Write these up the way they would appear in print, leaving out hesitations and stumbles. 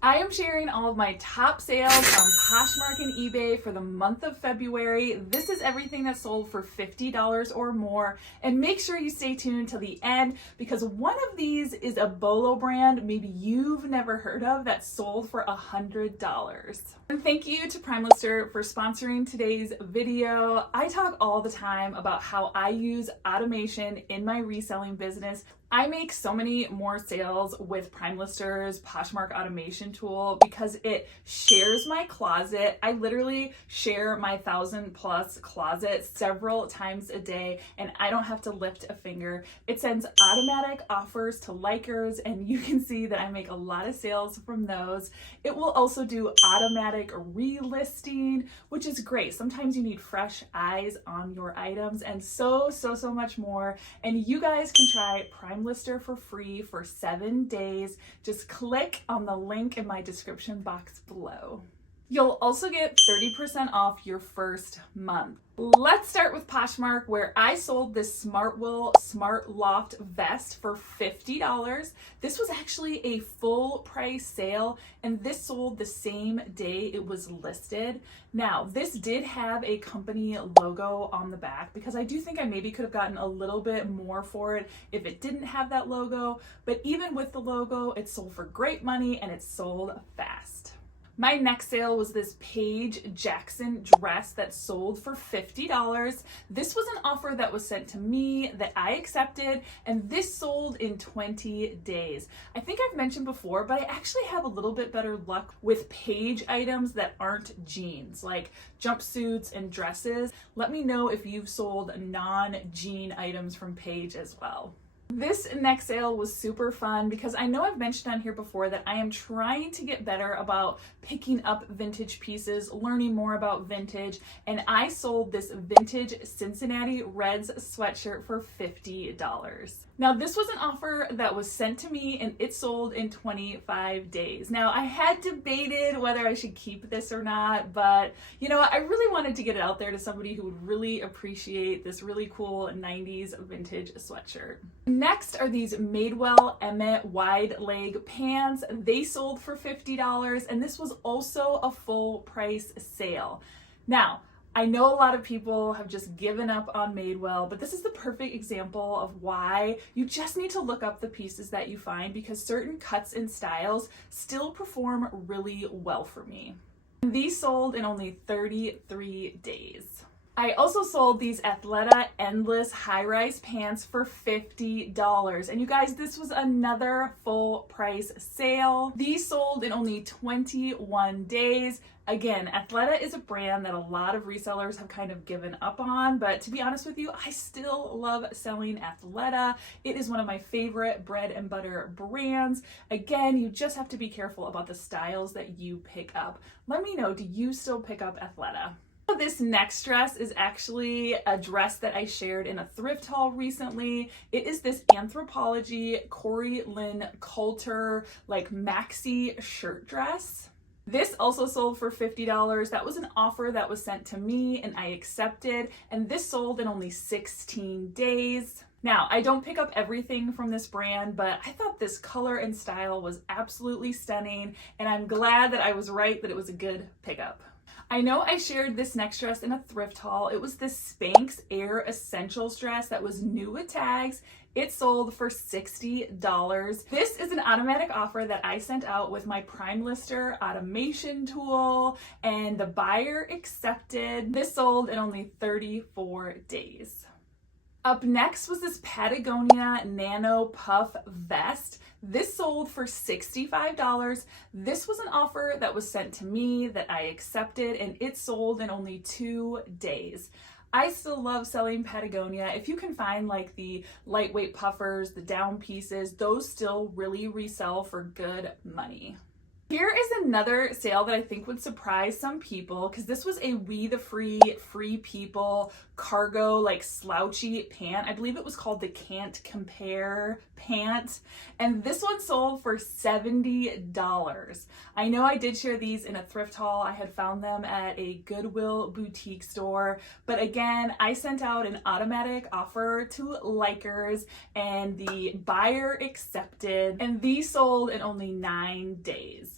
I am sharing all of my top sales on Poshmark and eBay for the month of February. This is everything that sold for $50 or more. And make sure you stay tuned till the end because one of these is a Bolo brand maybe you've never heard of that sold for $100. And thank you to Primelister for sponsoring today's video. I talk all the time about how I use automation in my reselling business. I make so many more sales with Primelister's Poshmark automation tool because it shares my closet. I literally share my 1,000+ closet several times a day and I don't have to lift a finger. It sends automatic offers to likers and you can see that I make a lot of sales from those. It will also do automatic relisting, which is great. Sometimes you need fresh eyes on your items and so much more. And you guys can try Primelister for free for 7 days. Just click on the link in my description box below. You'll also get 30% off your first month. Let's start with Poshmark, where I sold this Smartwool Smart Loft vest for $50. This was actually a full price sale, and this sold the same day it was listed. Now, this did have a company logo on the back because I do think I maybe could have gotten a little bit more for it if it didn't have that logo, but even with the logo, it sold for great money and it sold fast. My next sale was this Paige Jackson dress that sold for $50. This was an offer that was sent to me that I accepted, and this sold in 20 days. I think I've mentioned before, but I actually have a little bit better luck with Paige items that aren't jeans, like jumpsuits and dresses. Let me know if you've sold non-jean items from Paige as well. This next sale was super fun because I know I've mentioned on here before that I am trying to get better about picking up vintage pieces, learning more about vintage, and I sold this vintage Cincinnati Reds sweatshirt for $50. Now, this was an offer that was sent to me and it sold in 25 days. Now, I had debated whether I should keep this or not, but you know what? I really wanted to get it out there to somebody who would really appreciate this really cool 90s vintage sweatshirt. Next are these Madewell Emmett wide leg pants. They sold for $50 and this was also a full price sale. Now, I know a lot of people have just given up on Madewell, but this is the perfect example of why you just need to look up the pieces that you find because certain cuts and styles still perform really well for me. These sold in only 33 days. I also sold these Athleta Endless high-rise pants for $50. And you guys, this was another full price sale. These sold in only 21 days. Again, Athleta is a brand that a lot of resellers have kind of given up on, but to be honest with you, I still love selling Athleta. It is one of my favorite bread and butter brands. Again, you just have to be careful about the styles that you pick up. Let me know, do you still pick up Athleta? This next dress is actually a dress that I shared in a thrift haul recently. It is this Anthropologie Corey Lynn Coulter like maxi shirt dress. This also sold for $50. That was an offer that was sent to me and I accepted, and this sold in only 16 days. Now, I don't pick up everything from this brand, but I thought this color and style was absolutely stunning, and I'm glad that I was right that it was a good pickup. I know I shared this next dress in a thrift haul. It was this Spanx Air Essentials dress that was new with tags. It sold for $60. This is an automatic offer that I sent out with my Primelister automation tool, and the buyer accepted. This sold in only 34 days. Up next was this Patagonia Nano Puff vest. This sold for $65. This was an offer that was sent to me that I accepted, and it sold in only 2 days. I still love selling Patagonia. If you can find like the lightweight puffers, the down pieces, those still really resell for good money. Here is another sale that I think would surprise some people because this was a We the Free People cargo like slouchy pant. I believe it was called the Can't Compare pant, and this one sold for $70. I know I did share these in a thrift haul. I had found them at a Goodwill boutique store, but again, I sent out an automatic offer to likers and the buyer accepted, and these sold in only 9 days.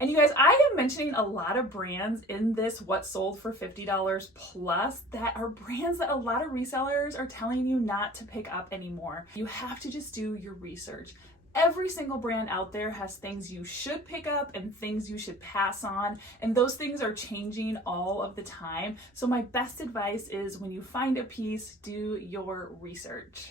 And you guys, I am mentioning a lot of brands in this what sold for $50 plus that are brands that a lot of resellers are telling you not to pick up anymore. You have to just do your research. Every single brand out there has things you should pick up and things you should pass on, and those things are changing all of the time. So my best advice is when you find a piece, do your research.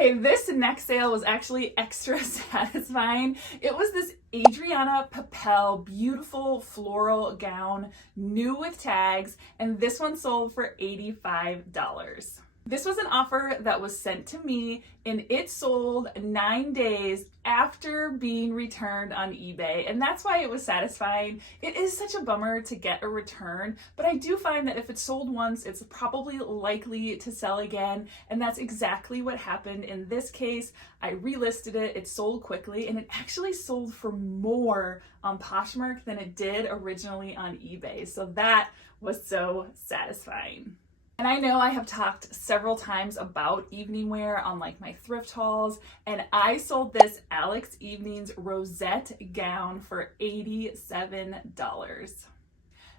Okay, this next sale was actually extra satisfying. It was this Adriana Papel beautiful floral gown, new with tags, and this one sold for $85. This was an offer that was sent to me and it sold 9 days after being returned on eBay, and that's why it was satisfying. It is such a bummer to get a return, but I do find that if it's sold once, it's probably likely to sell again, and that's exactly what happened in this case. I relisted it, it sold quickly, and it actually sold for more on Poshmark than it did originally on eBay, so that was so satisfying. And I know I have talked several times about evening wear on like my thrift hauls, and I sold this Alex Evenings rosette gown for $87.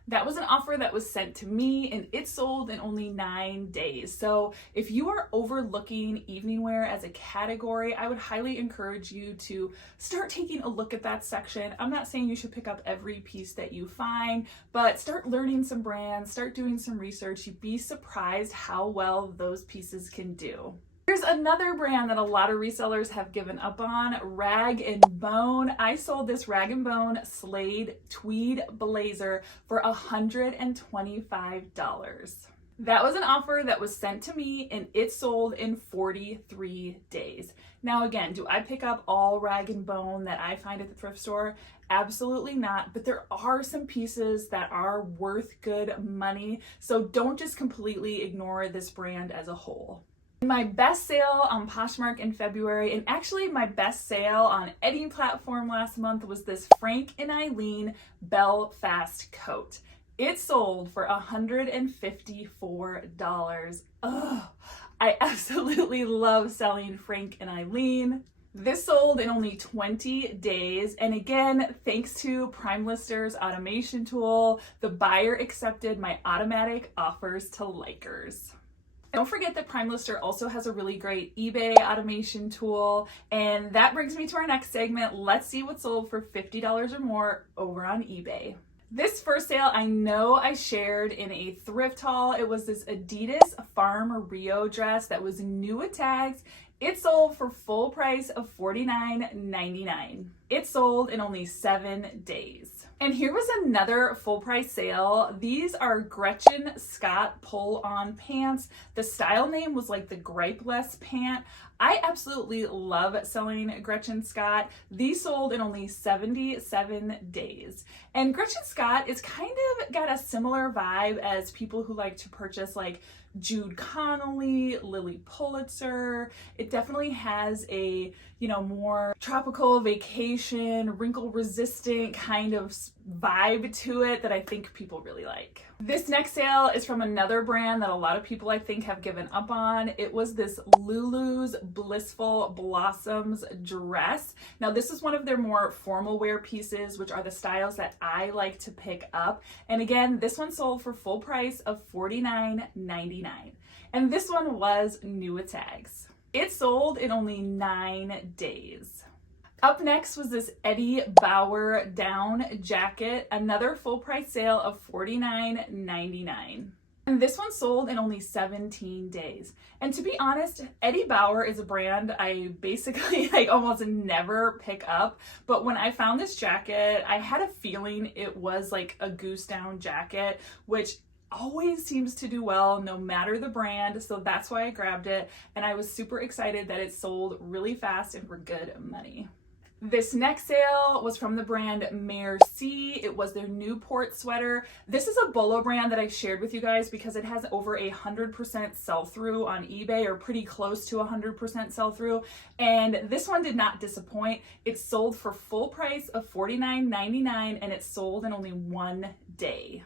That was an offer that was sent to me and it sold in only 9 days. So if you are overlooking evening wear as a category, I would highly encourage you to start taking a look at that section. I'm not saying you should pick up every piece that you find, but start learning some brands, start doing some research. You'd be surprised how well those pieces can do. Here's another brand that a lot of resellers have given up on, Rag & Bone. I sold this Rag & Bone Slade tweed blazer for $125. That was an offer that was sent to me and it sold in 43 days. Now again, do I pick up all Rag & Bone that I find at the thrift store? Absolutely not, but there are some pieces that are worth good money, so don't just completely ignore this brand as a whole. My best sale on Poshmark in February, and actually my best sale on any platform last month, was this Frank and Eileen Belfast coat. It sold for $154. Ugh, I absolutely love selling Frank and Eileen. This sold in only 20 days, and again, thanks to Primelister's automation tool, the buyer accepted my automatic offers to likers. Don't forget that Primelister also has a really great eBay automation tool, and that brings me to our next segment. Let's see what sold for $50 or more over on eBay. This first sale I know I shared in a thrift haul. It was this Adidas Farm Rio dress that was new with tags. It sold for full price of $49.99. It sold in only 7 days. And here was another full price sale. These are Gretchen Scott pull-on pants. The style name was like the Gripeless pant. I absolutely love selling Gretchen Scott. These sold in only 77 days. And Gretchen Scott is kind of got a similar vibe as people who like to purchase like Jude Connolly, Lily Pulitzer. It definitely has a, more tropical vacation, wrinkle resistant kind of vibe to it that I think people really like. This next sale is from another brand that a lot of people I think have given up on. It was this Lulu's Blissful Blossoms dress. Now this is one of their more formal wear pieces, which are the styles that I like to pick up. And again, this one sold for full price of $49.99. And this one was new with tags. It sold in only 9 days. Up next was this Eddie Bauer down jacket, another full price sale of $49.99. And this one sold in only 17 days. And to be honest, Eddie Bauer is a brand I basically almost never pick up. But when I found this jacket, I had a feeling it was like a goose down jacket, which always seems to do well no matter the brand. So that's why I grabbed it. And I was super excited that it sold really fast and for good money. This next sale was from the brand Merci. It was their Newport sweater. This is a Bolo brand that I've shared with you guys because it has over 100% sell-through on eBay, or pretty close to 100% sell-through. And this one did not disappoint. It sold for full price of $49.99 and it sold in only 1 day.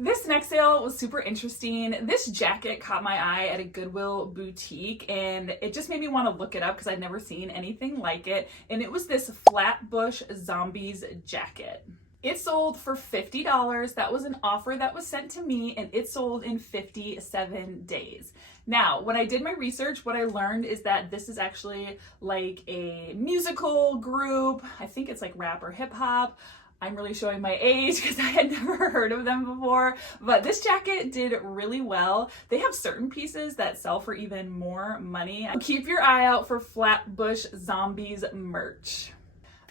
This next sale was super interesting. This jacket caught my eye at a Goodwill boutique and it just made me want to look it up because I'd never seen anything like it. And it was this Flatbush Zombies jacket. It sold for $50. That was an offer that was sent to me, and it sold in 57 days. Now, when I did my research, what I learned is that this is actually like a musical group. I think it's like rap or hip hop. I'm really showing my age because I had never heard of them before, but this jacket did really well. They have certain pieces that sell for even more money. Keep your eye out for Flatbush Zombies merch.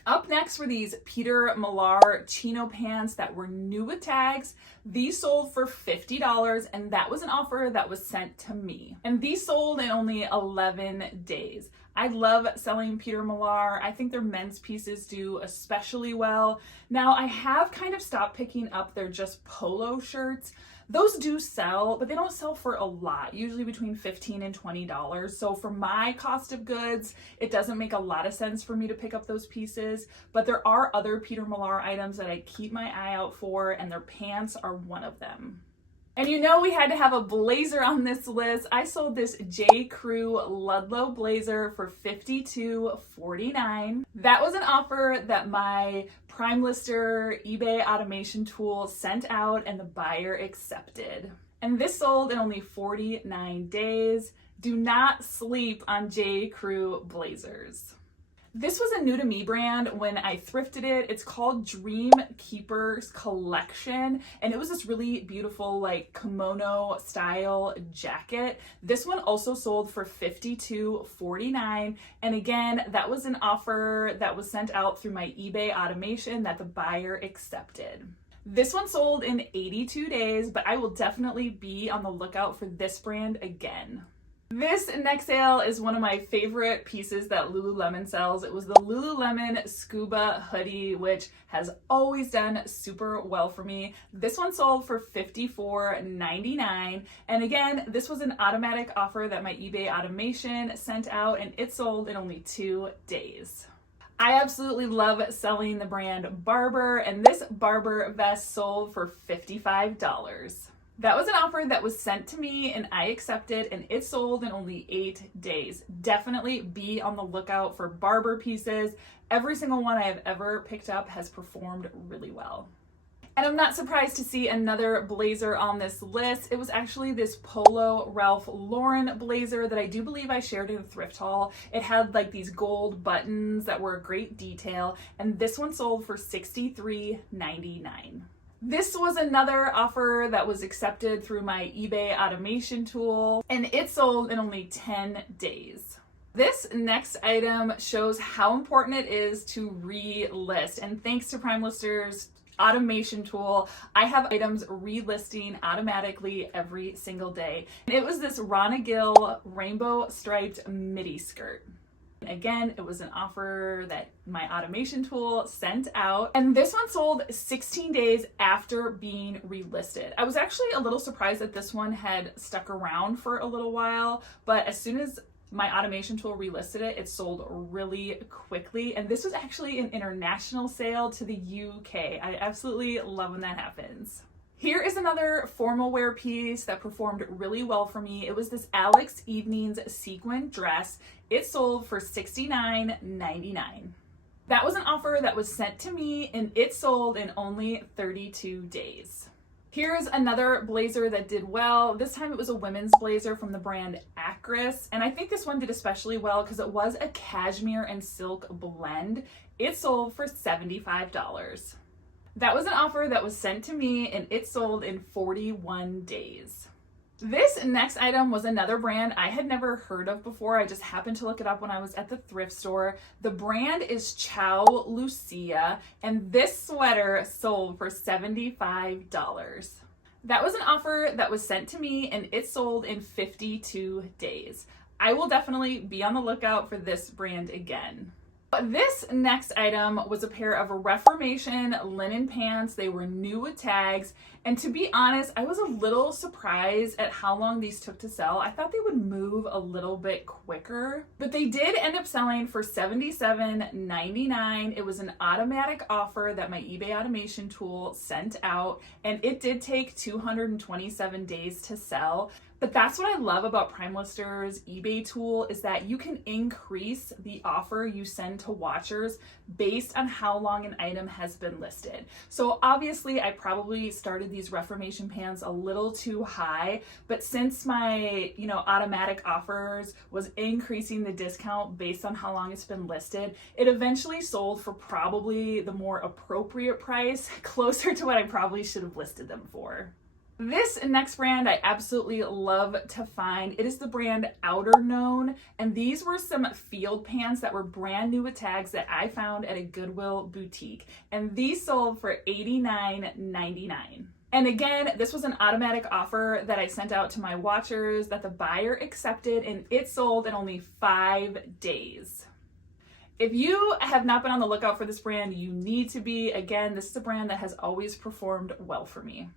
Up next were these Peter Millar chino pants that were new with tags. These sold for $50, and that was an offer that was sent to me. And these sold in only 11 days. I love selling Peter Millar. I think their men's pieces do especially well. Now, I have kind of stopped picking up their just polo shirts. Those do sell, but they don't sell for a lot, usually between $15 and $20. So for my cost of goods, it doesn't make a lot of sense for me to pick up those pieces, but there are other Peter Millar items that I keep my eye out for, and their pants are one of them. And you know we had to have a blazer on this list. I sold this J. Crew Ludlow blazer for $52.49. That was an offer that my Primelister eBay automation tool sent out and the buyer accepted. And this sold in only 49 days. Do not sleep on J. Crew blazers. This was a new to me brand when I thrifted it. It's called Dream Keepers Collection, and it was this really beautiful like kimono style jacket. This one also sold for $52.49, and again, that was an offer that was sent out through my eBay automation that the buyer accepted. This one sold in 82 days, but I will definitely be on the lookout for this brand again. This next sale is one of my favorite pieces that Lululemon sells. It was the Lululemon Scuba hoodie, which has always done super well for me. This one sold for $54.99. And again, this was an automatic offer that my eBay automation sent out, and it sold in only 2 days. I absolutely love selling the brand Barber, and this Barber vest sold for $55. That was an offer that was sent to me and I accepted, and it sold in only 8 days. Definitely be on the lookout for Barber pieces. Every single one I have ever picked up has performed really well. And I'm not surprised to see another blazer on this list. It was actually this Polo Ralph Lauren blazer that I do believe I shared in a thrift haul. It had like these gold buttons that were a great detail, and this one sold for $63.99. This was another offer that was accepted through my eBay automation tool, and it sold in only 10 days. This next item shows how important it is to relist, and thanks to Primelister's automation tool, I have items relisting automatically every single day. And it was this Ronna Gill rainbow striped midi skirt. Again, it was an offer that my automation tool sent out, and this one sold 16 days after being relisted. I was actually a little surprised that this one had stuck around for a little while, but as soon as my automation tool relisted it, it sold really quickly, and this was actually an international sale to the UK. I absolutely love when that happens. Here is another formal wear piece that performed really well for me. It was this Alex Evenings sequin dress. It sold for $69.99. That was an offer that was sent to me, and it sold in only 32 days. Here's another blazer that did well. This time it was a women's blazer from the brand Acris, and I think this one did especially well because it was a cashmere and silk blend. It sold for $75. That was an offer that was sent to me, and it sold in 41 days. This next item was another brand I had never heard of before. I just happened to look it up when I was at the thrift store. The brand is Ciao Lucia, and this sweater sold for $75. That was an offer that was sent to me, and it sold in 52 days. I will definitely be on the lookout for this brand again. This next item was a pair of Reformation linen pants. They were new with tags, and to be honest, I was a little surprised at how long these took to sell. I thought they would move a little bit quicker, but they did end up selling for $77.99. It was an automatic offer that my eBay automation tool sent out, and it did take 227 days to sell. But that's what I love about Primelister's eBay tool is that you can increase the offer you send to watchers based on how long an item has been listed. So obviously I probably started these Reformation pants a little too high, but since my, automatic offers was increasing the discount based on how long it's been listed, it eventually sold for probably the more appropriate price, closer to what I probably should have listed them for. This next brand I absolutely love to find. It is the brand Outer Known, and these were some field pants that were brand new with tags that I found at a Goodwill boutique, and these sold for $89.99. And again, this was an automatic offer that I sent out to my watchers that the buyer accepted, and it sold in only 5 days. If you have not been on the lookout for this brand, you need to be. Again, this is a brand that has always performed well for me.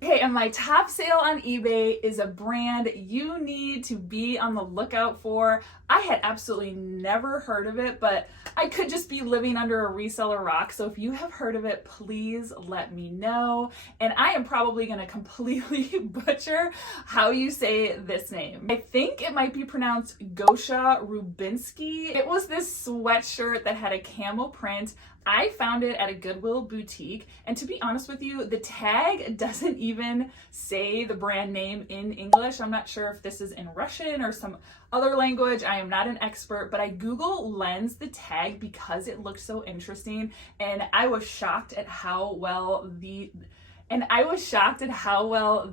Okay, and my top sale on eBay is a brand you need to be on the lookout for. I had absolutely never heard of it, but I could just be living under a reseller rock. So if you have heard of it, please let me know. And I am probably going to completely butcher how you say this name. I think it might be pronounced Gosha Rubinsky. It was this sweatshirt that had a camel print. I found it at a Goodwill boutique, and to be honest with you, the tag doesn't even say the brand name in English. I'm not sure if this is in Russian or some other language. I am not an expert, but I Google lens the tag because it looked so interesting, and I was shocked at how well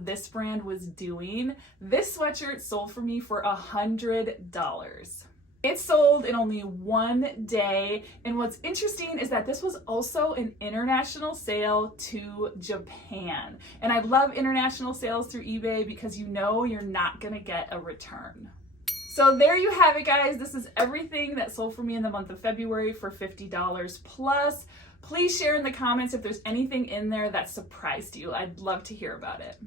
this brand was doing. This sweatshirt sold for me for $100. It sold in only 1 day, and what's interesting is that this was also an international sale to Japan. And I love international sales through eBay because you're not gonna get a return. So there you have it, guys. This is everything that sold for me in the month of February for $50 plus. Please share in the comments if there's anything in there that surprised you. I'd love to hear about it.